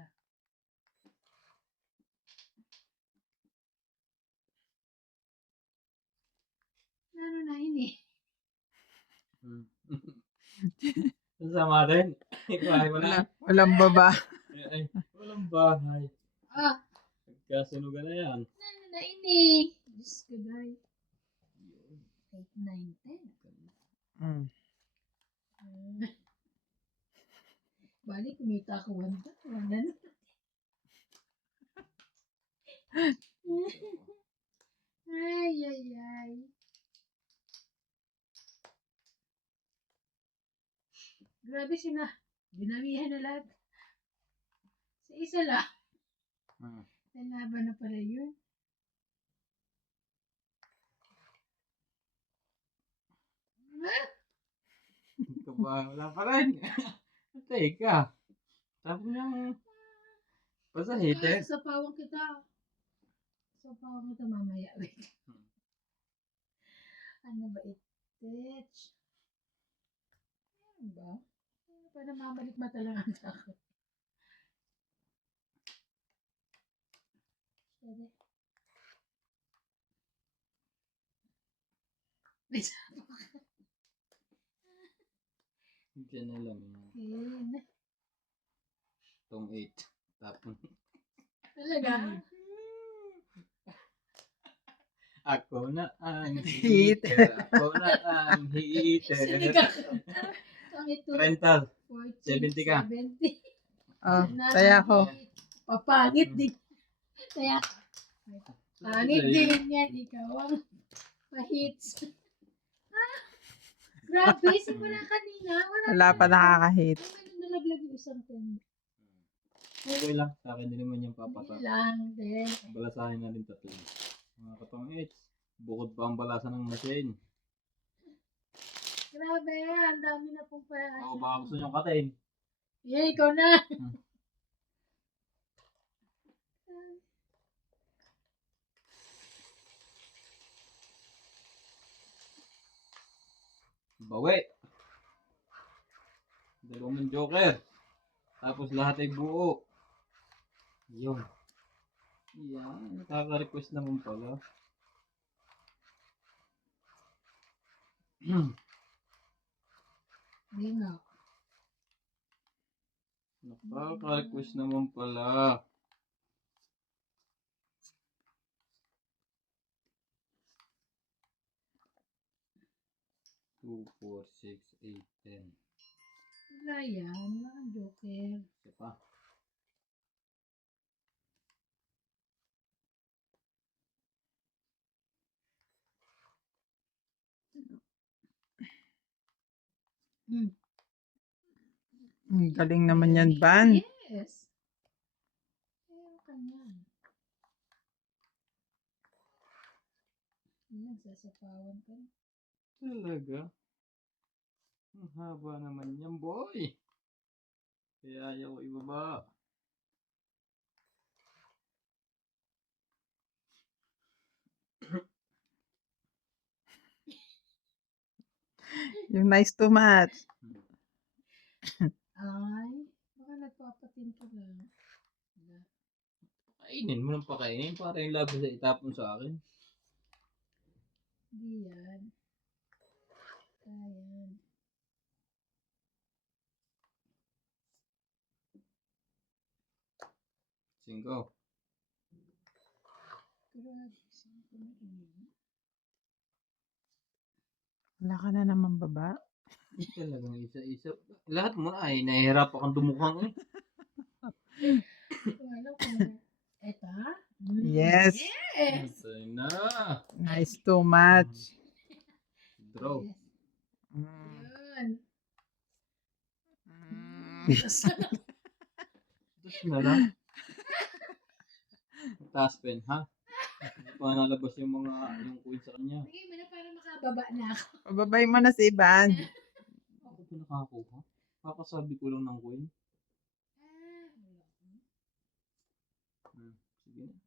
Sama rin. Bahay wala. Walang baba. Ay, walang bahay. Ah, Nagkasunugan na yan. na ini. Diyos ko, day. 8, 9, 10. Mm. Bali, kumita ako 1 ta. Wala na. Ay, ay, ay. Grabe sila. Dinamihan na lahat. Sa isa lang. Hmm. Nalaban na pala yun. Wala pa rin. Teka. Sabi niyang pasahitin. Sa pawang kita. Sa pawang kita mamaya. Wait. Ano ba itich? Ano ba? Para mamalik mata lang ang ako. Pwede. May sapo ka. Diyan na lang yan. Yun. Tong 8. Tapon. Talaga? Ako na ang Heater. heater. Ako na ang heater. Sinigang. Ang ito. Rental. 40, 70 ka. 70. Oh, saya ko. Papangit din. Kaya, pangit din yan. Ikaw ang pa-hits. Grabe, simula kanina. Wala pa nakaka-hit. Ay, may nalaglag yung isang pen. Okay lang. Sa akin din naman yung papatak. Hindi lang din. Balasahin na rin tatlo. Mga katong 8. Bukod pa ang balasan ng machine. Grabe, ang dami na pong pa. Ako baka gusto niyong katain. Yeah, ikaw na. Bawi. Dalawang joker. Tapos lahat ay buo. Yun. Yan. Nakaka-request naman pala. Hindi nga. Nakaka-request naman pala. Two, 4, 6, 8, 10. Wala yan. Wala kang joker. Isa pa. Galing naman yan, Van. Yes. Meron ka niyan. Nagsasapawan ka. Talaga? Ang haba naman yan, boy. Kaya ayaw ko ibaba. Yung nice too much. Ay, baka nagpapatin ka lang. Wala. Kainin mo ng pakainin para yung labi sa itapon sa akin. Hindi yan. Ayan. Cinco. Grabe, saan ko na iniwan? Wala ka na naman baba. Talagang isa-isa. Lahat mo na ay nahihirap akong dumukhang eh. Wala ko na. Eto? Yes. Yes! Patay na. Nice too much. Draw. Yes. Mm. Yun. Tapos na lang. Taas pen, ha? Hindi pa nalabas yung mga yung coin sa kanya. Bigay mo na para makababa na ako. Pababay mo na si Van. Ako ba nakakuha? Kakasabi ko lang ng coin. Sige na.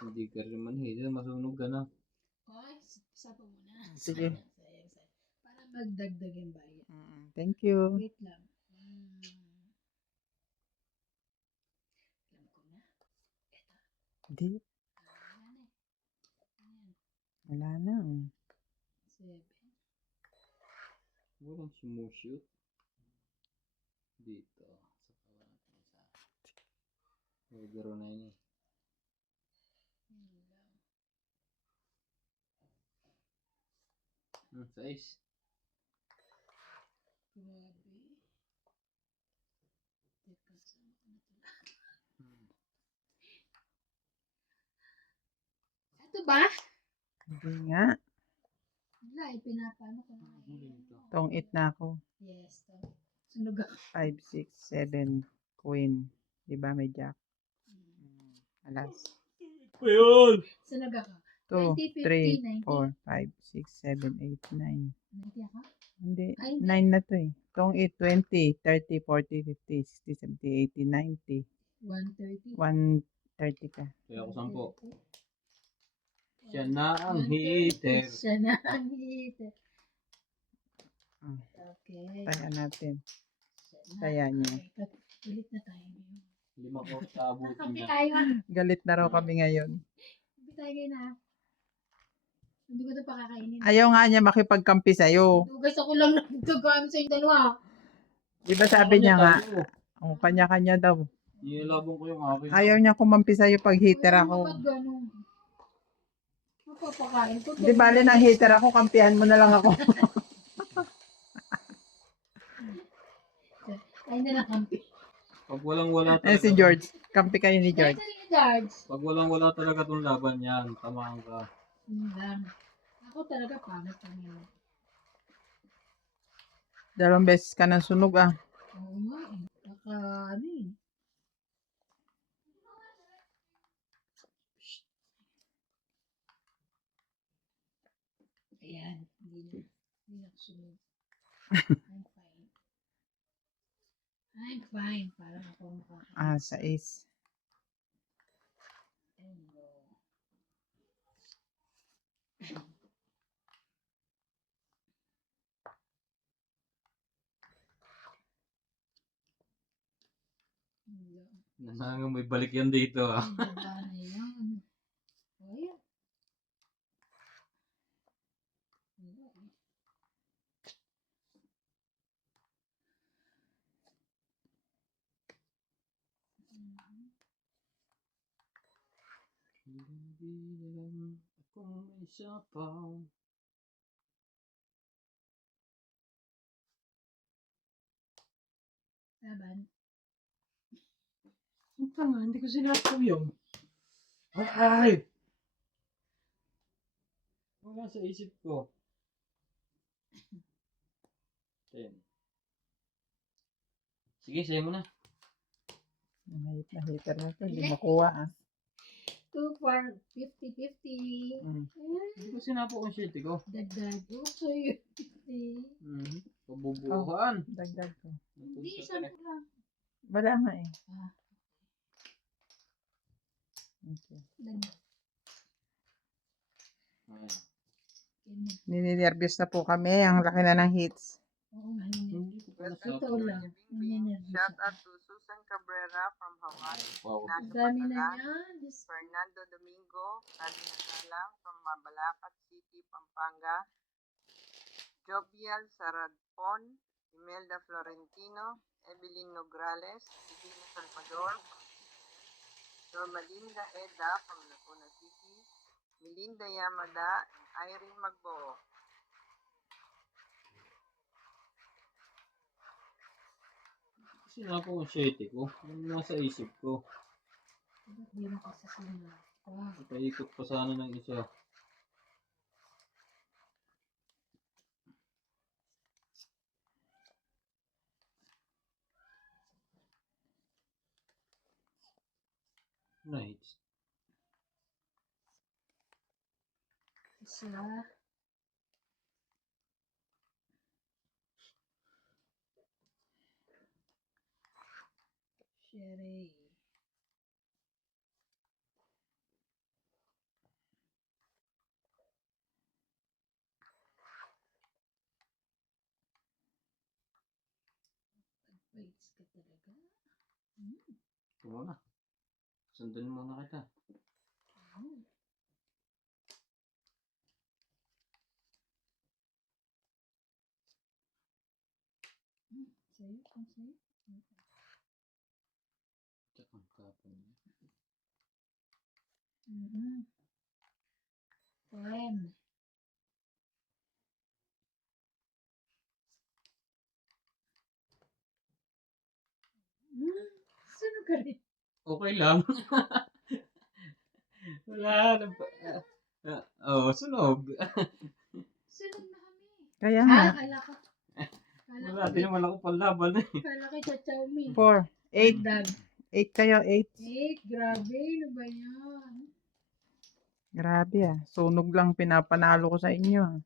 Hindi ka rin manhid. Masunog ka na. Oy, sapa mo na. Sige. Sayang. Para magdagdag yung bayan. Thank you. Wait lang. Alam ko na. Eto. Hindi. Ayan. Wala na. 7. Walang sumushoot. Biro na yun eh. Size. Grabe. Teka, saan ko na ito? Ito ba? Hindi nga. Wala, pinapano ko na. Tong it na ako. Yes, to. Sunog ako. 5, 6, 7, queen. Diba may jack? Alas. Sunog ako. 2, 3, 4, 5, 6, 7, 8, 9. 90 ako? Hindi. Ay, hindi. 9 na to eh. Tong it, 20, 30, 40, 50, 60, 70, 80, 90. 130. 130 ka. Kaya ako 10. Siya na ang heater. Siya na ang heater. Ah. Okay. Taya natin. Siya na. Taya niya. Okay, ulit na tayo ngayon. 5 ko sa abutin Kapi na. tayo. Galit na raw kami ngayon. Kapi tayo ngayon ha. Hindi ko ito pakakainin. Ayaw nga niya makipagkampi sa'yo. Dugas ako lang nagtagamit sa yung dalawa. Di ba sabi niya nga, oh, kanya-kanya daw. Nilabong ko yung akin. Ayaw niya kumampi sa'yo pag heater ako. Bakit ganun? Mapapakain ko. Di bali ng heater ako, kampihan mo na lang ako. Tayo na lang kampi. Pag walang-wala Eh talaga. si George, kampi kayo ni Tayo George. na rin George. Pag walang-wala talaga tong laban yan, tamaan ka. Lang. Ako talaga pangit kami. 2 beses ka nang sunog ah. Oo nga eh. Baka ano eh. Ayan. Hindi na ako sunod. I'm fine. I'm fine. Parang ako makakain. Ah, sa ace. Oh no. No. Nangangamoy balik yan dito ah. Ang baba na yan. O yan. Wala eh. Bilang akong may sapaw. Laban. Ang tanga, hindi ko sinasaw yun. Ay! Wala sa isip ko. 10. Sige, sayo mo na. Ang hayop na heater na to, hindi makuha ah. 2 for 50-50. Mm. Hindi ko sinapo kung shit ko. Dagdag. Oh, so yun. 50. Pabubuhan. Dagdag ko. Hindi, isang lang. Wala nga eh. Ah, Okay. dagdag. Ay. Yan na. Nininervyos na po kami. Ang laki na ng hits. Oo nga, hindi. Hindi ko pa Totoo nasapo. lang. Shout out to Susan Cabrera from Hawaii. Wow. Ang Ignacio dami na Patagan, yan. Diyos ko. Fernando Domingo, Tali Nasalang from Mabalacat City, Pampanga. Jovial Saradpon, Imelda Florentino, Evelyn Nograles, Divina Salvador, Normalinda Eda from Laguna City, Melinda Yamada, and Irene Magboo. Sinapo kung shit ko. Yung nasa isip ko. Bakit di na kasi sila? Ah, Paikot pa sana ng isa. Nice. isa. Sherry. Wait, ka talaga? Ito na. Sundan muna kita. Hmm. Sa'yo? Ang sa'yo? Tsaka. Tapon. Mhm. 10. Sunog ka rin. Okay lang. Wala na ba? Sunog. Sunog na kami. Kaya nga. Kala ko. Wala, di naman ako panlaban eh. Kala ko chachaw me. 4. 8. Dag. 8 kayo, 8. 8. Grabe. Ano ba yan? Grabe ah. Sunog lang pinapanalo ko sa inyo. ah.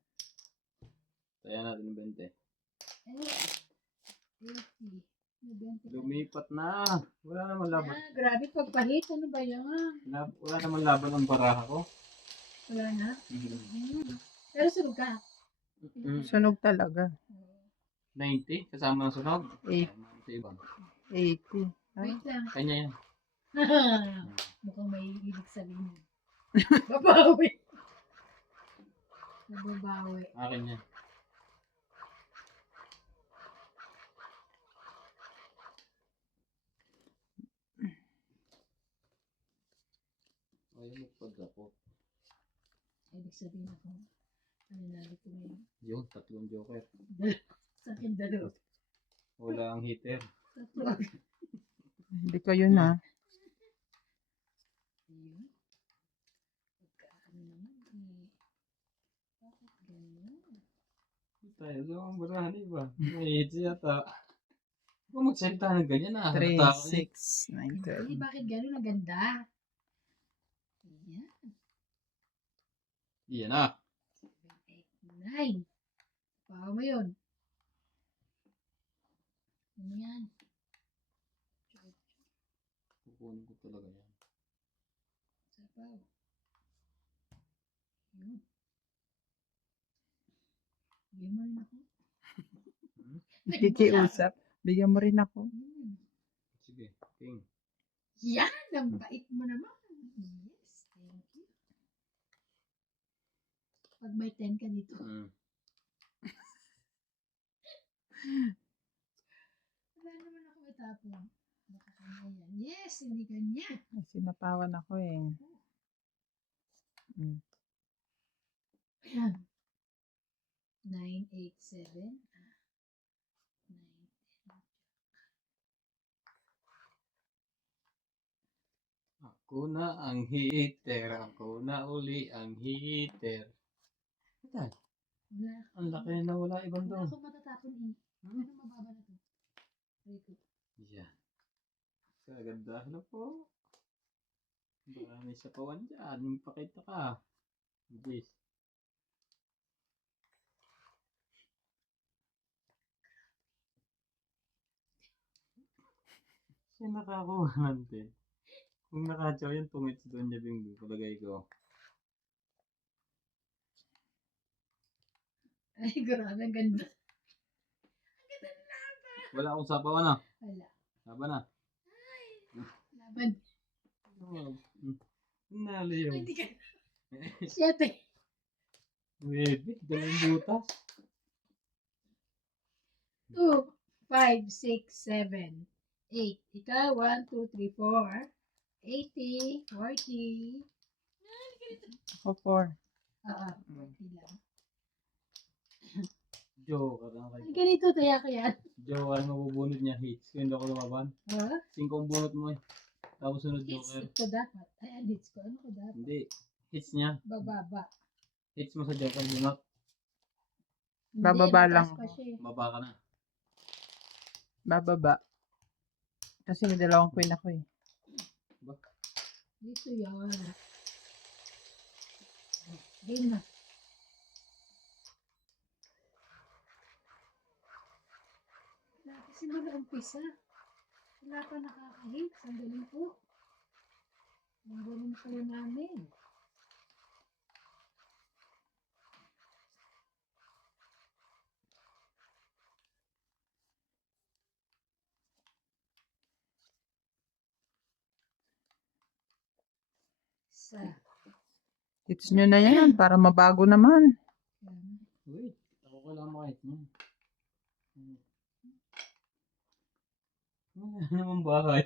Kaya natin 20. 80. 20. Lumipat na. Wala naman laban. Grabe pagpahit. Ano ba yan? Wala naman laban ang baraha ko. Wala na. Pero sunog ka. Sunog talaga. 90, kasama ng sunog. 8. Sa iba. 80. Ay, Wait lang. Kanya yan. Mukhang may ibig sabihin. Babawi. Nababawi. Akin yan. Ayaw magpadakot. Ibig sabihin ako. Nanalo ko ngayon. Yun, 3 joker. Sa akin dalawa. Wala ang hitter. Tatlo. hindi ko yun ah. Ayun. Pagkaano naman eh. Bakit ganun? Tayo sa mga barahan iba. May hits yata. Kung magsalita ng ganyan 3, ah. Halata ako eh. 6, 9, Hindi, 12. bakit ganun? Ang ganda. Ayan. Iyan ah. 7, 8, 9. Paano mo yun? Ano yan? Kukunin ko talaga yan. Sabaw. Yun. Bigyan mo rin ako. Kikiusap. Bigyan mo rin ako. Sige, king. Yan! Ang bait mo naman. Yes, thank you. Pag may 10 ka dito. Wala naman ako itapon. Baka kanya yan. Yes, hindi kanya. Ay, sinapawan ako eh. Mm. Ayan. 9, 8, 7. 9, 10. Ako na ang hitter. Ako na uli ang hitter. Ito. Wala. Ang laki na wala ibang Wala doon. akong matatapon eh. Ano mababa na to? Very good. Yan. Kaganda na po. Baka may sapawan dyan. Pakita ka. Yes. Siya nakakuha natin. Kung nakadyaw yung tungit sa doon niya bing palagay ko. Ay, grabe. Ang ganda. Wala akong sapawan ah. Wala. Laban na. Laban. Naliyaw. Hindi ka. 7. Baby, dalawang butas. 2, 5, 6, 7, 8. Ikaw, 1, 2, 3, 4. 80, 40. Ako 4. Oo, 40 lang. Joker lang Ay, kayo. ganito, taya ko yan. Joker, mabubunod niya hits. Kung hindi ako lumaban. Ha? 5 ang bunot mo eh. Tapos sunod Hits Joker. ko dapat. Ay, hits ko. Ano ko dapat? Hindi. Hits niya. Bababa. Hits mo sa Joker, bunot. Hindi, Bababa mataas lang pa ako. siya eh. Baba ka na. Bababa. Kasi may dalawang queen ako eh. Dito yan. Game na. Wala kasi mag-umpisa. Wala pa nakakahit. Ang galing po. Ang galing pala namin. Isa. Hits nyo na yan para mabago naman. Yan. Wait. Ako ko lang makahit niya. Wala naman bahay.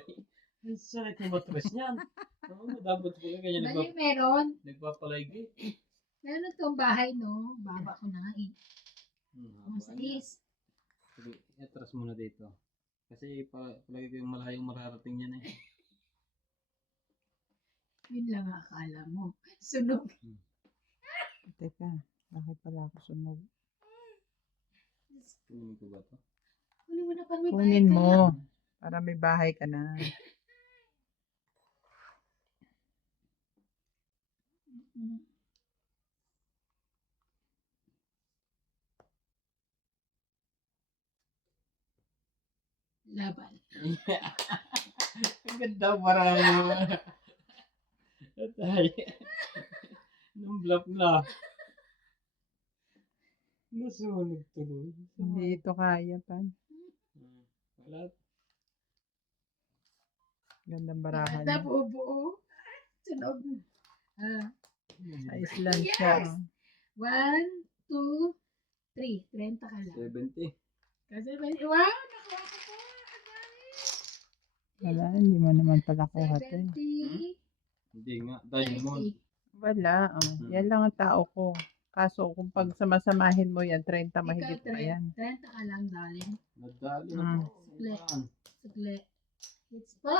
Ang sakit ng matres niyan. Oo, dapat ko lang ganyan Mali meron. nagpapalaygi. Meron tong bahay, no? Baba ko na nga eh. Haba Mas niya. is. Sige, atras muna dito. Kasi palagi ko yung malayong mararating yan eh. Yun lang ang akala mo. Sunog. Teka, bakit pala ako sunog? Kunin ko ba to? Kunin mo na pang may Kunin bahay ka. mo. Para may bahay ka na. Mm. Laban. Ang ganda parang Atay. Nung bluff na. Nasunog tuloy. Hindi ito kaya pa. Wala. Gandang barahan. Maganda buo-buo. Sunog. Ah. Sa Island siya. Yes! Oh. 1, 2, 3. 30 ka lang. 70. Kasi, wow! Nakuha ko po. Wala, hindi mo naman pala kuha to eh. 70. Hindi nga. Diamond. 30. Wala. Oh. Yan lang ang tao ko. Kaso kung pag samasamahin mo yan, 30 mahigit Ikaw, pa yan. 30 ka lang, darling. Nadali Mm. na po. Sukle. Sukle. It's po.